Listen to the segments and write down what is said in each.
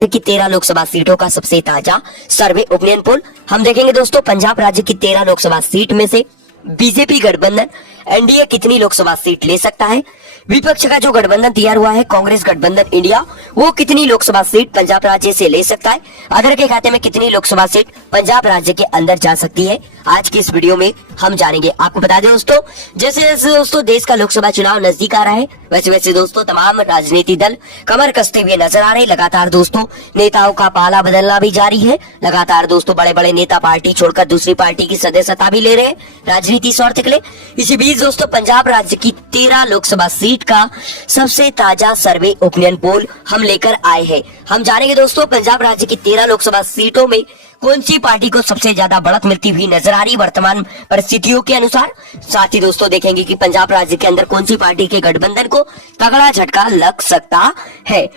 की 13 लोकसभा सीटों का सबसे ताजा सर्वे ओपिनियन पोल हम देखेंगे दोस्तों। पंजाब राज्य की 13 लोकसभा सीट में से बीजेपी गठबंधन एनडीए कितनी लोकसभा सीट ले सकता है। विपक्ष का जो गठबंधन तैयार हुआ है कांग्रेस गठबंधन इंडिया, वो कितनी लोकसभा सीट पंजाब राज्य से ले सकता है। अदर के खाते में कितनी लोकसभा सीट पंजाब राज्य के अंदर जा सकती है, आज की इस वीडियो में हम जानेंगे। आपको बता दें दोस्तों, जैसे जैसे दोस्तों देश का लोकसभा चुनाव नजदीक आ रहा है, वैसे वैसे दोस्तों तमाम राजनीतिक दल कमर कसते हुए नजर आ रहे हैं। लगातार दोस्तों नेताओं का पाला बदलना भी जारी है। लगातार दोस्तों बड़े बड़े नेता पार्टी छोड़कर दूसरी पार्टी की सदस्यता भी ले रहे हैं राजनीति स्वार्थ के लिए। इसी बीच दोस्तों पंजाब राज्य की 13 लोकसभा सीट का सबसे ताजा सर्वे ओपिनियन पोल हम लेकर आए हैं। हम जानेंगे दोस्तों पंजाब राज्य की 13 लोकसभा सीटों में कौन सी पार्टी को सबसे ज्यादा बढ़त मिलती हुई नजर आ रही वर्तमान परिस्थितियों के अनुसार। साथ ही दोस्तों देखेंगे कि पंजाब राज्य के अंदर कौन सी पार्टी के गठबंधन को तगड़ा झटका लग सकता है।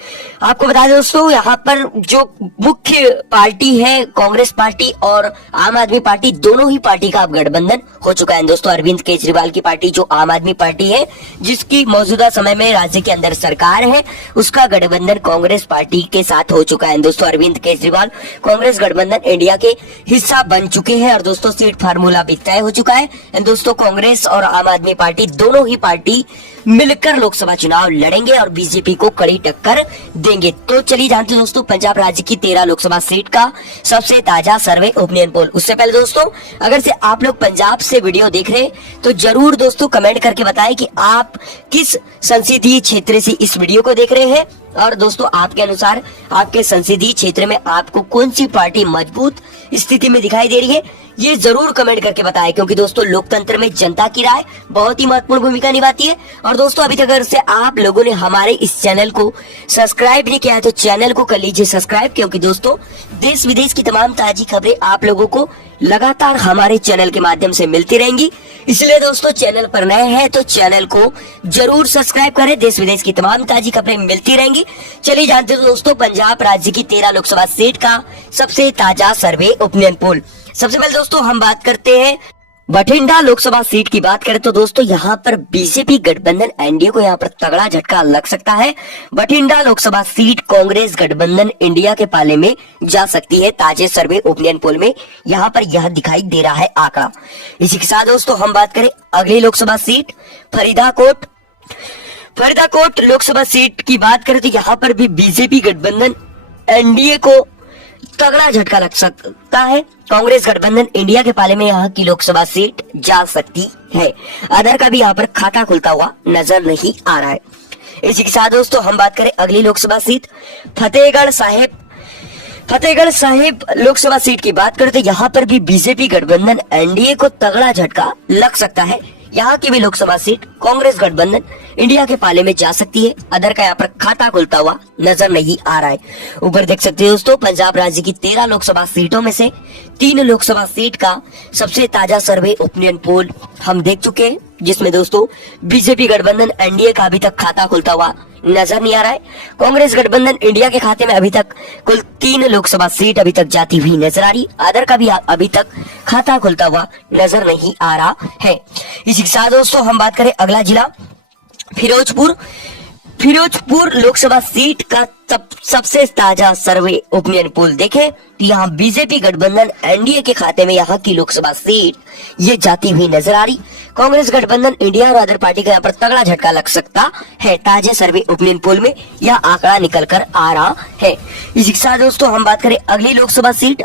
आपको बता दें दोस्तों, यहाँ पर जो मुख्य पार्टी है कांग्रेस पार्टी और आम आदमी पार्टी, दोनों ही पार्टी का अब गठबंधन हो चुका है दोस्तों। अरविंद केजरीवाल की पार्टी जो आम आदमी पार्टी है, जिसकी मौजूदा समय में राज्य के अंदर सरकार है, उसका गठबंधन कांग्रेस पार्टी के साथ हो चुका है दोस्तों। अरविंद केजरीवाल कांग्रेस गठबंधन इंडिया के हिस्सा बन चुके हैं और दोस्तों सीट फार्मूला भी तय हो चुका है दोस्तों। कांग्रेस और आम आदमी पार्टी दोनों ही पार्टी मिलकर लोकसभा चुनाव लड़ेंगे और बीजेपी को कड़ी टक्कर देंगे। तो चलिए जानते हैं दोस्तों पंजाब राज्य की 13 लोकसभा सीट का सबसे ताजा सर्वे ओपिनियन पोल। उससे पहले दोस्तों अगर से आप लोग पंजाब से वीडियो देख रहे हैं तो जरूर दोस्तों कमेंट करके बताएं कि आप किस संसदीय क्षेत्र से इस वीडियो को देख रहे हैं और दोस्तों आपके अनुसार आपके संसदीय क्षेत्र में आपको कौन सी पार्टी मजबूत स्थिति में दिखाई दे रही है, ये जरूर कमेंट करके बताएं। क्योंकि दोस्तों लोकतंत्र में जनता की राय बहुत ही महत्वपूर्ण भूमिका निभाती है। और दोस्तों अभी तक अगर से आप लोगों ने हमारे इस चैनल को सब्सक्राइब नहीं किया है तो चैनल को कर लीजिए सब्सक्राइब, क्योंकि दोस्तों देश विदेश की तमाम ताजी खबरें आप लोगों को लगातार हमारे चैनल के माध्यम से मिलती रहेंगी। इसलिए दोस्तों चैनल पर नए हैं तो चैनल को जरूर सब्सक्राइब करें, देश विदेश की तमाम ताजी खबरें मिलती रहेंगी। चलिए जानते हैं दोस्तों पंजाब राज्य की 13 लोकसभा सीट का सबसे ताजा सर्वे ओपिनियन पोल। सबसे पहले दोस्तों हम बात करते हैं बठिंडा लोकसभा सीट की। बात करें तो दोस्तों यहाँ पर बीजेपी गठबंधन एनडीए को यहाँ पर तगड़ा झटका लग सकता है। बठिंडा लोकसभा सीट कांग्रेस गठबंधन इंडिया के पाले में जा सकती है ताजे सर्वे ओपिनियन पोल में, यहाँ पर यह दिखाई दे रहा है आंकड़ा। इसी के साथ दोस्तों हम बात करें अगली लोकसभा सीट फरीदाकोट लोकसभा सीट की बात करें तो यहाँ पर भी बीजेपी गठबंधन एनडीए को तगड़ा झटका लग सकता है। कांग्रेस गठबंधन इंडिया के पाले में यहाँ की लोकसभा सीट जा सकती है। अदर का भी यहाँ पर खाता खुलता हुआ नजर नहीं आ रहा है। इसी के साथ दोस्तों हम बात करें अगली लोकसभा सीट फतेहगढ़ साहिब लोकसभा सीट की बात करें तो यहाँ पर भी बीजेपी गठबंधन एनडीए को तगड़ा झटका लग सकता है। यहाँ की भी लोकसभा सीट कांग्रेस गठबंधन इंडिया के पाले में जा सकती है। अदर का यहाँ पर खाता खुलता हुआ नजर नहीं आ रहा है। ऊपर देख सकते हैं दोस्तों पंजाब राज्य की 13 लोकसभा सीटों में से 3 लोकसभा सीट का सबसे ताजा सर्वे ओपिनियन पोल हम देख चुके हैं, जिसमें दोस्तों बीजेपी गठबंधन एनडीए का अभी तक खाता खुलता हुआ नजर नहीं आ रहा है। कांग्रेस गठबंधन इंडिया के खाते में अभी तक कुल 3 लोकसभा सीट अभी तक जाती हुई नजर आ रही। अदर का भी अभी तक खाता खुलता हुआ नजर नहीं आ रहा है। इसी के साथ दोस्तों हम बात करें अगला जिला फिरोजपुर लोकसभा सीट का सबसे ताजा सर्वे ओपिनियन पोल देखें तो यहाँ बीजेपी गठबंधन एनडीए के खाते में यहाँ की लोकसभा सीट ये जाती हुई नजर आ रही। कांग्रेस गठबंधन इंडिया और अदर पार्टी का यहाँ पर तगड़ा झटका लग सकता है। ताजे सर्वे ओपिनियन पोल में यह आंकड़ा निकल कर आ रहा है। इसी के साथ दोस्तों हम बात करें अगली लोकसभा सीट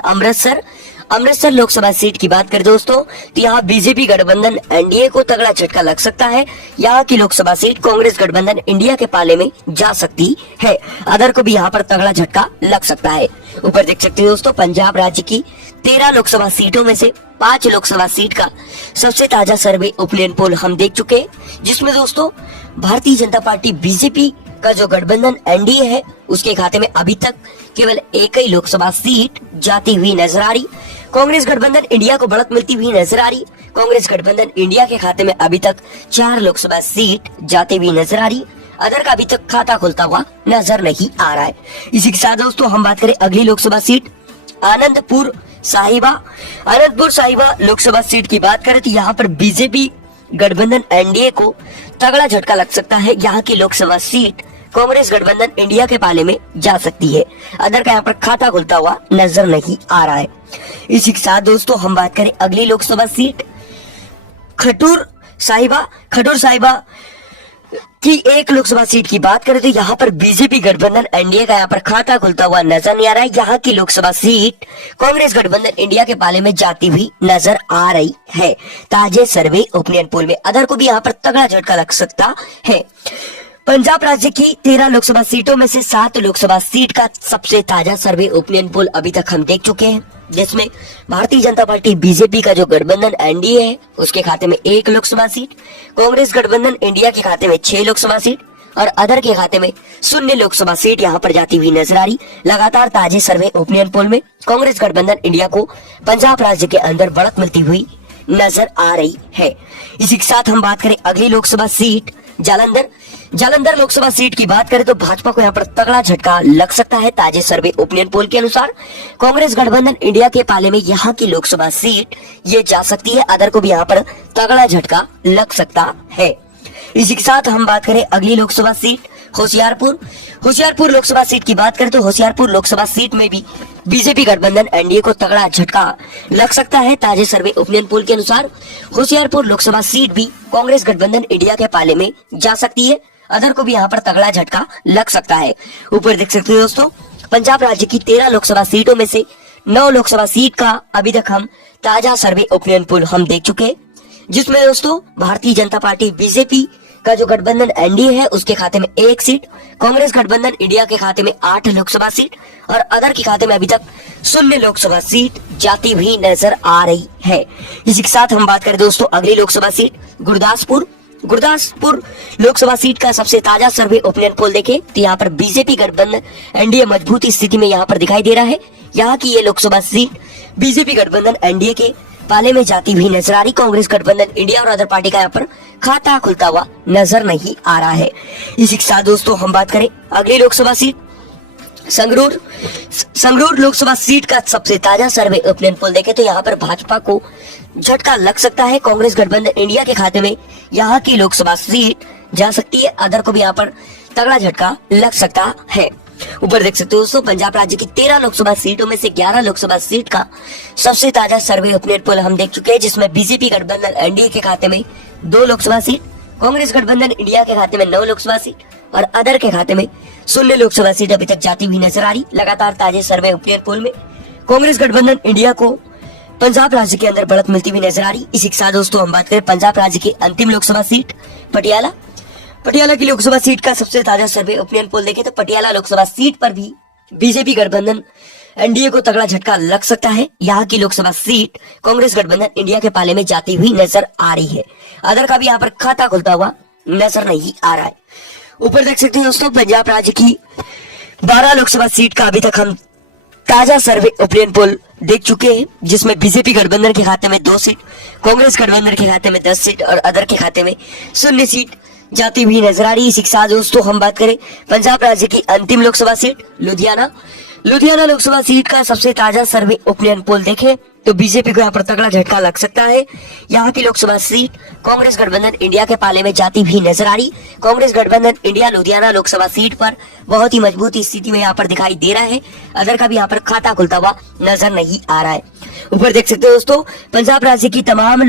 अमृतसर लोकसभा सीट की बात करें दोस्तों तो यहाँ बीजेपी गठबंधन एनडीए को तगड़ा झटका लग सकता है। यहाँ की लोकसभा सीट कांग्रेस गठबंधन इंडिया के पाले में जा सकती है। अदर को भी यहाँ पर तगड़ा झटका लग सकता है। ऊपर देख सकते हैं दोस्तों पंजाब राज्य की 13 लोकसभा सीटों में से 5 लोकसभा सीट का सबसे ताजा सर्वे ओपिनियन पोल हम देख चुके हैं, जिसमें दोस्तों भारतीय जनता पार्टी बीजेपी का जो गठबंधन एनडीए है उसके खाते में अभी तक केवल एक ही लोकसभा सीट जाती हुई नजर आ रही। कांग्रेस गठबंधन इंडिया को बढ़त मिलती हुई नजर आ रही। कांग्रेस गठबंधन इंडिया के खाते में अभी तक 4 लोकसभा सीट जाती हुई नजर आ रही। अदर का अभी तक खाता खुलता हुआ नजर नहीं आ रहा है। इसी के साथ दोस्तों हम बात करें अगली लोकसभा सीट आनंदपुर साहिबा लोकसभा सीट की बात करें तो यहाँ पर बीजेपी गठबंधन एनडीए को तगड़ा झटका लग सकता है। यहाँ की लोकसभा सीट कांग्रेस गठबंधन इंडिया के पाले में जा सकती है। अदर का यहाँ पर खाता खुलता हुआ नजर नहीं आ रहा है। इसी के साथ दोस्तों हम बात करें अगली लोकसभा सीट खडूर साहिबा की एक लोकसभा सीट की बात करें तो यहाँ पर बीजेपी गठबंधन एनडीए का यहाँ पर खाता खुलता हुआ नजर नहीं आ रहा है। यहाँ की लोकसभा सीट कांग्रेस गठबंधन इंडिया के पाले में जाती हुई नजर आ रही है। ताजे सर्वे ओपिनियन पोल में अदर को भी यहाँ पर तगड़ा झटका लग सकता है। पंजाब राज्य की 13 लोकसभा सीटों में से 7 लोकसभा सीट का सबसे ताजा सर्वे ओपिनियन पोल अभी तक हम देख चुके हैं, जिसमें भारतीय जनता पार्टी बीजेपी का जो गठबंधन एनडीए है उसके खाते में 1 लोकसभा सीट, कांग्रेस गठबंधन इंडिया के खाते में 6 लोकसभा सीट और अदर के खाते में 0 लोकसभा सीट यहाँ पर जाती हुई नजर आ रही। लगातार ताजे सर्वे ओपिनियन पोल में कांग्रेस गठबंधन इंडिया को पंजाब राज्य के अंदर बढ़त मिलती हुई नजर आ रही है। इसी के साथ हम बात करें अगली लोकसभा सीट जालंधर लोकसभा सीट की बात करें तो भाजपा को यहाँ पर तगड़ा झटका लग सकता है। ताजे सर्वे ओपिनियन पोल के अनुसार कांग्रेस गठबंधन इंडिया के पाले में यहाँ की लोकसभा सीट ये जा सकती है। अदर को भी यहाँ पर तगड़ा झटका लग सकता है। इसी के साथ हम बात करें अगली लोकसभा सीट होशियारपुर लोकसभा सीट की बात करें तो होशियारपुर लोकसभा सीट में भी बीजेपी गठबंधन एनडीए को तगड़ा झटका लग सकता है। ताजे सर्वे ओपिनियन पोल के अनुसार होशियारपुर लोकसभा सीट भी कांग्रेस गठबंधन इंडिया के पाले में जा सकती है। अदर को भी यहाँ पर तगड़ा झटका लग सकता है। ऊपर देख सकते हो दोस्तों, पंजाब राज्य की 13 लोकसभा सीटों में से 9 लोकसभा सीट का अभी तक हम ताजा सर्वे ओपिनियन पोल हम देख चुके हैं, जिसमें दोस्तों भारतीय जनता पार्टी बीजेपी का जो गठबंधन एनडीए है उसके खाते में 1 सीट, कांग्रेस गठबंधन इंडिया के खाते में 8 लोकसभा सीट और अदर के खाते में अभी तक 0 लोकसभा सीट जाती हुई नजर आ रही है। इसी के साथ हम बात करें दोस्तों अगली लोकसभा सीट गुरदासपुर लोकसभा सीट का सबसे ताजा सर्वे ओपिनियन पोल देखें तो यहाँ पर बीजेपी गठबंधन एनडीए मजबूत स्थिति में यहाँ पर दिखाई दे रहा है। यहाँ की ये लोकसभा सीट बीजेपी गठबंधन एनडीए के पाले में जाती हुई नजर आ रही। कांग्रेस गठबंधन इंडिया और अदर पार्टी का यहाँ पर खाता खुलता हुआ नजर नहीं आ रहा है। इसी के साथ दोस्तों हम बात करें अगली लोकसभा सीट संगरूर लोकसभा सीट का सबसे ताजा सर्वे ओपिनियन पोल देखें तो यहाँ पर भाजपा को झटका लग सकता है। कांग्रेस गठबंधन इंडिया के खाते में यहाँ की लोकसभा सीट जा सकती है। अदर को भी यहाँ पर तगड़ा झटका लग सकता है। ऊपर देख सकते हो दोस्तों, पंजाब राज्य की 13 लोकसभा सीटों में से 11 लोकसभा सीट का सबसे ताजा सर्वे ओपिनियन पोल हम देख चुके हैं, जिसमें बीजेपी गठबंधन एनडीए के खाते में 2 लोकसभा सीट, कांग्रेस गठबंधन इंडिया के खाते में 9 लोकसभा सीट और अदर के खाते में 0 लोकसभा सीट अभी तक जाती हुई नजर आ रही। लगातार ताजे सर्वे ओपिनियन पोल में कांग्रेस गठबंधन इंडिया को पंजाब राज्य के अंदर बढ़त मिलती हुई नजर आ रही। इसी के साथ दोस्तों हम बात करें पंजाब राज्य की अंतिम लोकसभा सीट पटियाला की लोकसभा सीट का सबसे ताजा सर्वे ओपिनियन पोल देखें तो पटियाला लोकसभा सीट पर भी बीजेपी गठबंधन एनडीए को तगड़ा झटका लग सकता है। यहाँ की लोकसभा सीट कांग्रेस गठबंधन इंडिया के पाले में जाती हुई नजर आ रही है। अदर का भी यहाँ पर खाता खुलता हुआ नजर नहीं आ रहा है। ऊपर देख सकते हैं दोस्तों, पंजाब राज्य की 12 लोकसभा सीट का अभी तक हम ताजा सर्वे ओपिनियन पोल देख चुके हैं, जिसमें बीजेपी गठबंधन के खाते में 2 सीट, कांग्रेस गठबंधन के खाते में 10 सीट और अदर के खाते में 0 सीट जाती हुई नजर आ रही। इसी के साथ दोस्तों हम बात करें पंजाब राज्य की अंतिम लोकसभा सीट लुधियाना लोकसभा सीट का सबसे ताजा सर्वे ओपिनियन पोल देखें तो बीजेपी को यहाँ पर तगड़ा झटका लग सकता है। यहाँ की लोकसभा सीट कांग्रेस गठबंधन इंडिया के पाले में जाती हुई नजर आ रही। कांग्रेस गठबंधन इंडिया लुधियाना लोकसभा सीट पर बहुत ही मजबूत स्थिति में यहाँ पर दिखाई दे रहा है। अदर का भी यहाँ पर खाता खुलता हुआ नजर नहीं आ रहा है। ऊपर देख सकते हो दोस्तों, पंजाब राज्य की तमाम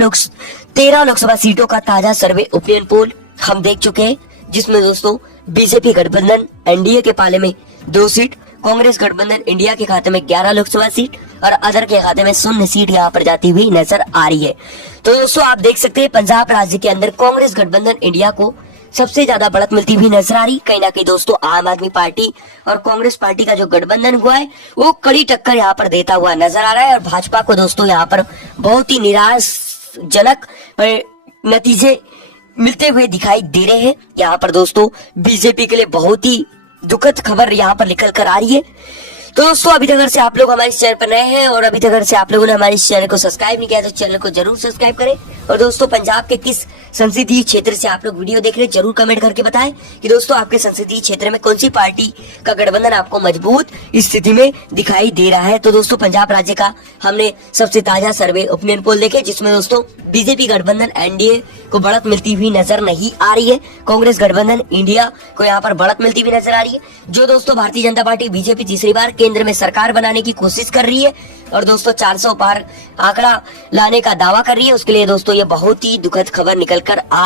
13 लोकसभा सीटों का ताजा सर्वे ओपिनियन पोल हम देख चुके हैं, जिसमें दोस्तों बीजेपी गठबंधन एनडीए के पाले में 2 सीट, कांग्रेस गठबंधन इंडिया के खाते में 11 लोकसभा सीट और अदर के खाते में 0 सीट यहाँ पर जाती हुई नजर आ रही है। तो दोस्तों आप देख सकते हैं पंजाब राज्य के अंदर कांग्रेस गठबंधन इंडिया को सबसे ज्यादा बढ़त मिलती हुई नजर आ रही। कहीं ना कहीं दोस्तों आम आदमी पार्टी और कांग्रेस पार्टी का जो गठबंधन हुआ है वो कड़ी टक्कर यहाँ पर देता हुआ नजर आ रहा है और भाजपा को दोस्तों यहाँ पर बहुत ही निराशजनक नतीजे मिलते हुए दिखाई दे रहे हैं। यहाँ पर दोस्तों बीजेपी के लिए बहुत ही दुखद खबर यहाँ पर निकल कर आ रही है। तो दोस्तों अभी तक अगर से आप लोग हमारे इस चैनल पर नए हैं और अभी तक अगर से आप लोगों ने हमारे इस चैनल को सब्सक्राइब नहीं किया तो चैनल को जरूर सब्सक्राइब करें। और दोस्तों पंजाब के किस संसदीय क्षेत्र से आप लोग वीडियो देख रहे हैं जरूर कमेंट करके बताएं कि दोस्तों आपके संसदीय क्षेत्र में कौन सी पार्टी का गठबंधन आपको मजबूत स्थिति में दिखाई दे रहा है। तो दोस्तों पंजाब राज्य का हमने सबसे ताजा सर्वे ओपिनियन पोल देखे, जिसमें दोस्तों बीजेपी गठबंधन एनडीए को बढ़त मिलती हुई नजर नहीं आ रही है। कांग्रेस गठबंधन इंडिया को यहाँ पर बढ़त मिलती हुई नजर आ रही है। जो दोस्तों भारतीय जनता पार्टी बीजेपी तीसरी बार केंद्र में सरकार बनाने की कोशिश कर रही है और दोस्तों 400 पार आंकड़ा लाने का दावा कर रही है, उसके लिए दोस्तों ये बहुत ही दुखद खबर निकल कर आ